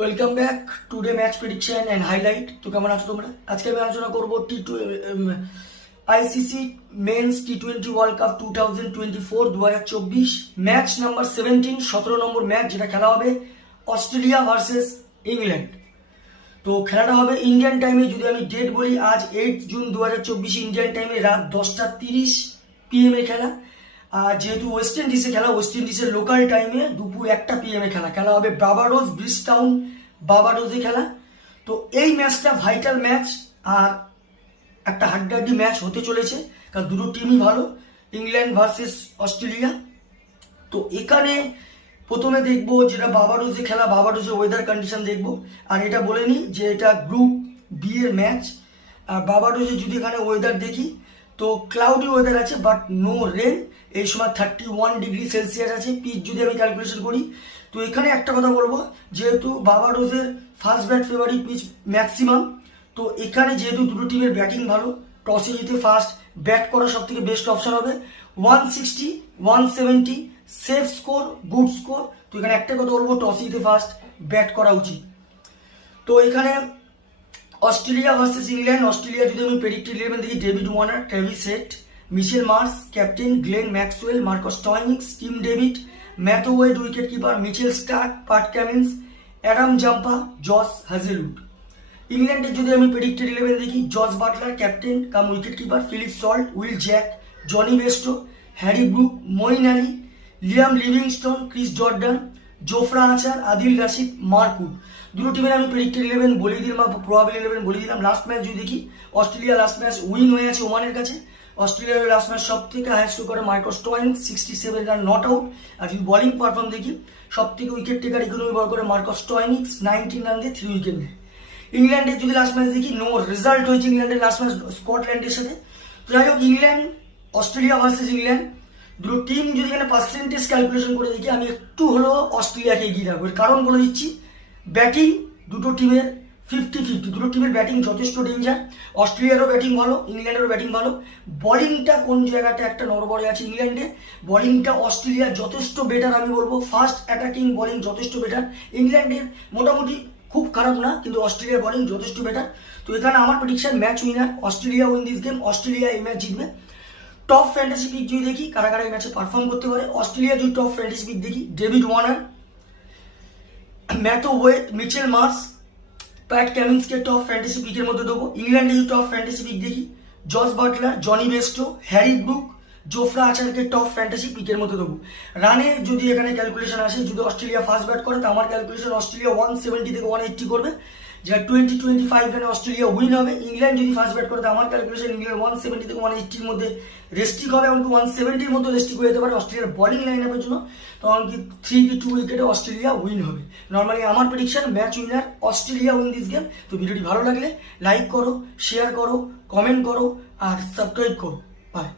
Welcome back today match prediction and highlight. তো কেমন আছো তোমরা? আজকে আমি আলোচনা করবো আইসিসি মেন্স টি20 world cup 2024 match number 17 number match, যেটা খেলা হবে অস্ট্রেলিয়া ভার্সেস ইংল্যান্ড। তো খেলাটা হবে ইন্ডিয়ান টাইমে। যদি আমি ডেট বলি, আজ 8 জুন 2024 ইন্ডিয়ান টাইমে রাত 10:30 PM এ খেলা। আর যেহেতু ওয়েস্ট ইন্ডিজে খেলা, ওয়েস্ট ইন্ডিজের লোকাল টাইমে দুপুর 1টা PM এ খেলা হবে বার্বাডোস ব্রিজটাউন বার্বাডোসে খেলা। তো এই ম্যাচটা ভাইটাল ম্যাচ আর একটা হাড্ডাহাড্ডি ম্যাচ হতে চলেছে, কারণ দুটো টিমই ভালো, ইংল্যান্ড ভার্সেস অস্ট্রেলিয়া। তো এখানে প্রথমে দেখবো যেটা বার্বাডোসে খেলা, বার্বাডোসের ওয়েদার কন্ডিশন দেখবো। আর এটা বলে নিই যে এটা গ্রুপ বি এর ম্যাচ। আর বার্বাডোসে যদি এখানে ওয়েদার দেখি তো ক্লাউডি ওয়েদার আছে, বাট নো রেন। এই সময় 31 ডিগ্রি সেলসিয়াস আছে। পিচ যদি আমি ক্যালকুলেশন করি, তো এখানে একটা কথা বলবো, যেহেতু বার্বাডোসের first bat favourite pitch maximum, তো এখানে যেহেতু দুটো টিমের ব্যাটিং ভালো, টসে জিতে ফার্স্ট ব্যাট করা সব থেকে বেস্ট অপশন হবে। 160 170 সেফ স্কোর, গুড স্কোর। তো এখানে একটা কথা বলবো, টসে জিতে ফার্স্ট ব্যাট করা উচিত। তো এখানে অস্ট্রেলিয়া ভার্সেস ইংল্যান্ড। অস্ট্রেলিয়া যদি আমি প্রেডিক্টেড 11 দেখি, David Warner, Travis Head, Mitchell Marsh captain, Glenn Maxwell, Marcus Stoinis, Tim David, Matthew Wade wicket keeper, Mitchell Starc, Pat Cummins, Adam Zampa, Josh Hazlewood. ইংল্যান্ডের যদি আমি প্রেডিক্টেড 11 দেখি, Jos Buttler captain cum wicket keeper, Philip Salt, Will Jacks, Jonny Bairstow, Harry Brook, Moeen Ali, Liam Livingstone, Chris Jordan, Jofra Archer, Adil Rashid, মার্কুড। দুটো টিমের আমি predicted 11 বলে দিলাম, বা প্রবাবল 11 বলে দিলাম। লাস্ট ম্যাচ যদি দেখি, অস্ট্রেলিয়া লাস্ট ম্যাচ উইন হয়ে আছে ওমানের কাছে। অস্ট্রেলিয়ার লাস্ট ম্যাচ সব থেকে হাইস্ট স্কোর করে Marcus Stoinis, 67 run not out. আর যদি বোলিং পারফর্ম দেখি, সব থেকে উইকেট টেকার ইকোনমি বল করে মার্কাস স্টয়নিস, 19 রান দিয়ে 3 উইকেট নেয়। ইংল্যান্ডের যদি লাস্ট ম্যাচ দেখি, নো রেজাল্ট হয়েছে ইংল্যান্ডের লাস্ট ম্যাচ স্কটল্যান্ডের সাথে। তো যাই হোক, ইংল্যান্ড অস্ট্রেলিয়া ভার্সেস ইংল্যান্ড দুটো টিম যদি এখানে পার্সেন্টেজ ক্যালকুলেশন করে দেখি, আমি একটু হলেও অস্ট্রেলিয়াকে এগিয়ে রাখবো। এর কারণ বলে দিচ্ছি, ব্যাটিং দুটো টিমের 50-50, দুটো টিমের ব্যাটিং যথেষ্ট ডেঞ্জার। অস্ট্রেলিয়ারও ব্যাটিং ভালো, ইংল্যান্ডেরও ব্যাটিং ভালো। বোলিংটা কোন জায়গাটা একটা নড়বড়ে আছে ইংল্যান্ডে, বোলিংটা অস্ট্রেলিয়ার যথেষ্ট বেটার। আমি বলবো ফার্স্ট অ্যাটাকিং বোলিং যথেষ্ট বেটার। ইংল্যান্ডের মোটামুটি খুব খারাপ না, কিন্তু অস্ট্রেলিয়ার বোলিং যথেষ্ট বেটার। তো এখানে আমার prediction match winner, Australia win this game, Australia এই ম্যাচ জিতবে। টপ ফ্যান্টাসি পিক যদি দেখি, কারা কারা এই ম্যাচে পারফর্ম করতে পারে, অস্ট্রেলিয়া যদি টপ ফ্যান্টাসি পিক দেখি, David Warner, Matthew Wade, Mitchell Marsh, Pat কামিন্সকে টপ ফ্যান্টাসি পিকের মধ্যে দেবো। ইংল্যান্ডে যদি টপ ফ্যান্টাসি পিক দেখি, Jos Buttler, Jonny Bairstow, Harry Brook, Jofra আচারকে টপ ফ্যান্টাসি পিকের মধ্যে দেবো। রানের যদি এখানে ক্যালকুলেশন আসে, যদি অস্ট্রেলিয়া ফার্স্ট ব্যাট করে, তো আমার ক্যালকুলেশন অস্ট্রেলিয়া 170 থেকে 180 করবে, যেটা 20-25 রানে অস্ট্রেলিয়া উইন হবে। ইংল্যান্ড যদি ফার্স্ট ব্যাট করে, তো আমার ক্যালকুলেশন ইংল্যান্ড 170 থেকে 180-র মধ্যে রেস্টিক হবে, এমনকি 170-র মধ্যে রেস্টিক হয়ে যেতে পারে অস্ট্রেলিয়ার বোলিং লাইন আপের জন্য। তখন কি 3-2 উইকেটে অস্ট্রেলিয়া উইন হবে। নর্মালি আমার prediction match winner Australia win this game. তো ভিডিওটি ভালো লাগলে লাইক করো, শেয়ার করো, কমেন্ট করো আর সাবস্ক্রাইব করো। বাই।